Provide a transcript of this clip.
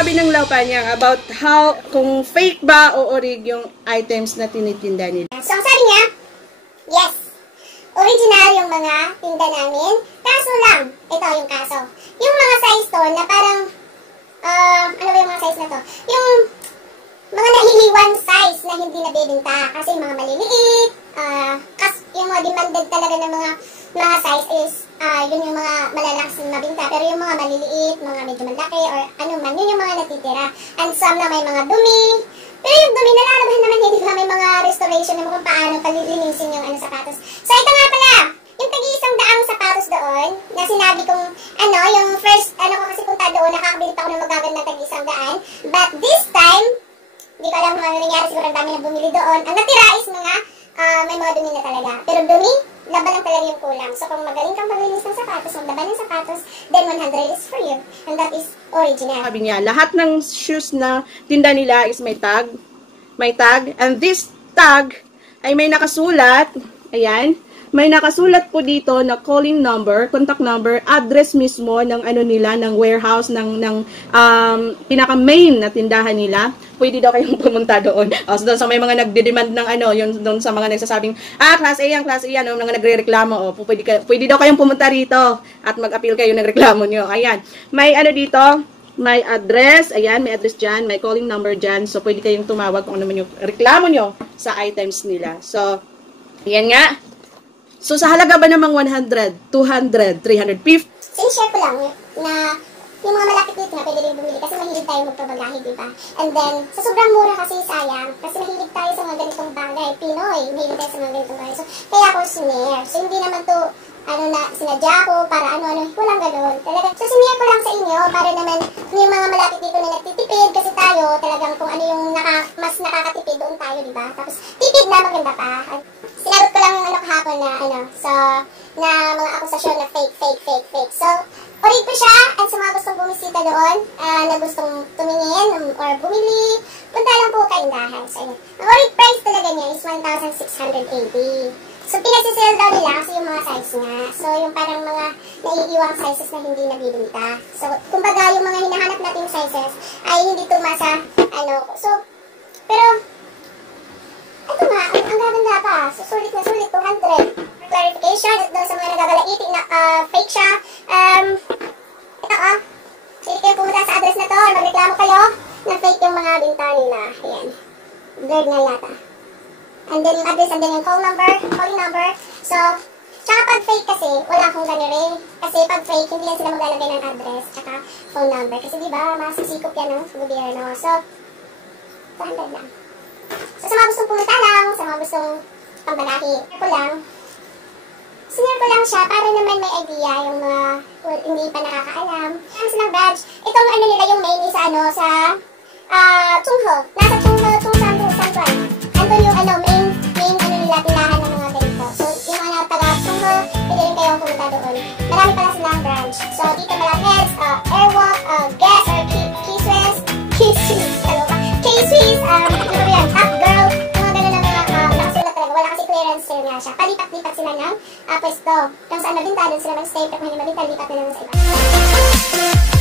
sabi ng Laupanyang about how, kung fake ba o orig yung items na tinitinda nila? So, ang sabi niya, yes, original yung mga tinda namin. Kaso lang, ito yung kaso. Yung mga size to na parang, ano ba yung mga size na to? Yung mga nahiliwan size na hindi nabibinta. Kasi yung mga maliliit, yung mga demanded talaga ng mga size is, yun yung mga malalakas na mabinta. Pero yung mga maliliit, mga medyo malaki, or ano man, yun yung mga natitira. And some na may mga dumi. Pero yung dumi, nalalabahan naman hindi ba may mga restoration na kung paano palilinisin yung sapatos. So ito nga pala, yung tagi-100 sapatos doon, na sinabi kong, yung first, ko kasi punta doon, nakakabili pa ako ng magagandang tagi-100. But this time, hindi ko alam kung ano nangyari, siguro ang dami na bumili doon. Ang natira is mga, may mga dumi na talaga. Pero dumi, laban lang talaga yung kulang. So kung magaling kang paglinis ng sapatos, maglaban ng sapatos, then 100 is for you. And that is original. Sabi niya, lahat ng shoes na tinda nila is may tag. May tag. And this tag ay may nakasulat. Ayan. May nakasulat po dito na calling number, contact number, address mismo ng nila, ng warehouse, ng pinaka-main na tindahan nila. Pwede daw kayong pumunta doon. So, doon sa may mga nagde-demand ng yung doon sa mga nagsasabing, class A yan, mga nagre-reklamo, pwede daw kayong pumunta rito at mag-appeal kayo ng reklamo nyo. Ayan. May dito, may address, ayan, may address dyan, may calling number dyan. So, pwede kayong tumawag kung ano man yung reklamo nyo sa items nila. So, ayan nga. So, sa halaga ba namang 100, 200, 350? Sinishare ko lang na yung mga malapit dito na pwede rin bumili kasi mahilig tayo magpabagahe, diba? And then, sa sobrang mura kasi sayang, kasi mahilig tayo sa mga ganitong bagay. Pinoy, mahilig tayo sa mga ganitong bagay. So, kaya ako sinare. So, hindi naman to, sinadya ko para walang ganun. Talagang, so, sinare ko lang sa inyo para naman yung mga malapit dito na nagtitipid kasi tayo, talagang kung ano yung mas nakakatipid doon tayo, diba? Tapos, tipid na maganda pa. Sinagot ko lang yung kahapon na mga akusasyon na fake. So, orig ko siya, at sa mga gustong bumisita doon, na gustong tumingin or bumili, punta lang po kaindahan. So, ang orig price talaga niya is 1,680. So, pinasisale daw nila kasi yung mga size niya. So, yung parang mga naiiwang sizes na hindi nabibinta. So, kumbaga yung mga hinahanap nating sizes ay hindi tumasa, So, pero, ito nga, ang gaganda pa. So, sulit na sulit, 200. Clarification, at doon sa mga nagagalaitin na fake siya. Ito hindi kayo pumunta sa address na to, or magreklamo kayo na fake yung mga binta nila. Ayan. Blurred na yata. And then yung address, and then yung calling number. So, tsaka pag fake kasi, wala akong ganun. Kasi pag fake, hindi yan sila maglalagay ng address, tsaka phone number. Kasi diba, masisikop yan ng gobyerno. So, 200 lang. So, sa mga gustong pumunta lang, sa mga gustong pambalahi, sinare ko lang siya para naman may idea yung mga hindi pa nakakaalam. Ang silang badge, itong nila yung main is sa Tungho. Nasa Tungho, San Juan. Andun yung main nila, tindahan ng mga ganito. So, yung mga taga-Tungho, pwede rin kayong pumunta doon. Marami pala silang branch. So, dito malapit, Airwalk, Guess, or K-Swiss, Top Girl, mga gano'n na mga nakasulat talaga. Wala kasi clearance sale nga siya. Palipat-lipat sila ng pwesto. Kung saan nabinta, doon sila mag-stay. Pero kung hindi mabinta, lipat na lang sa iba.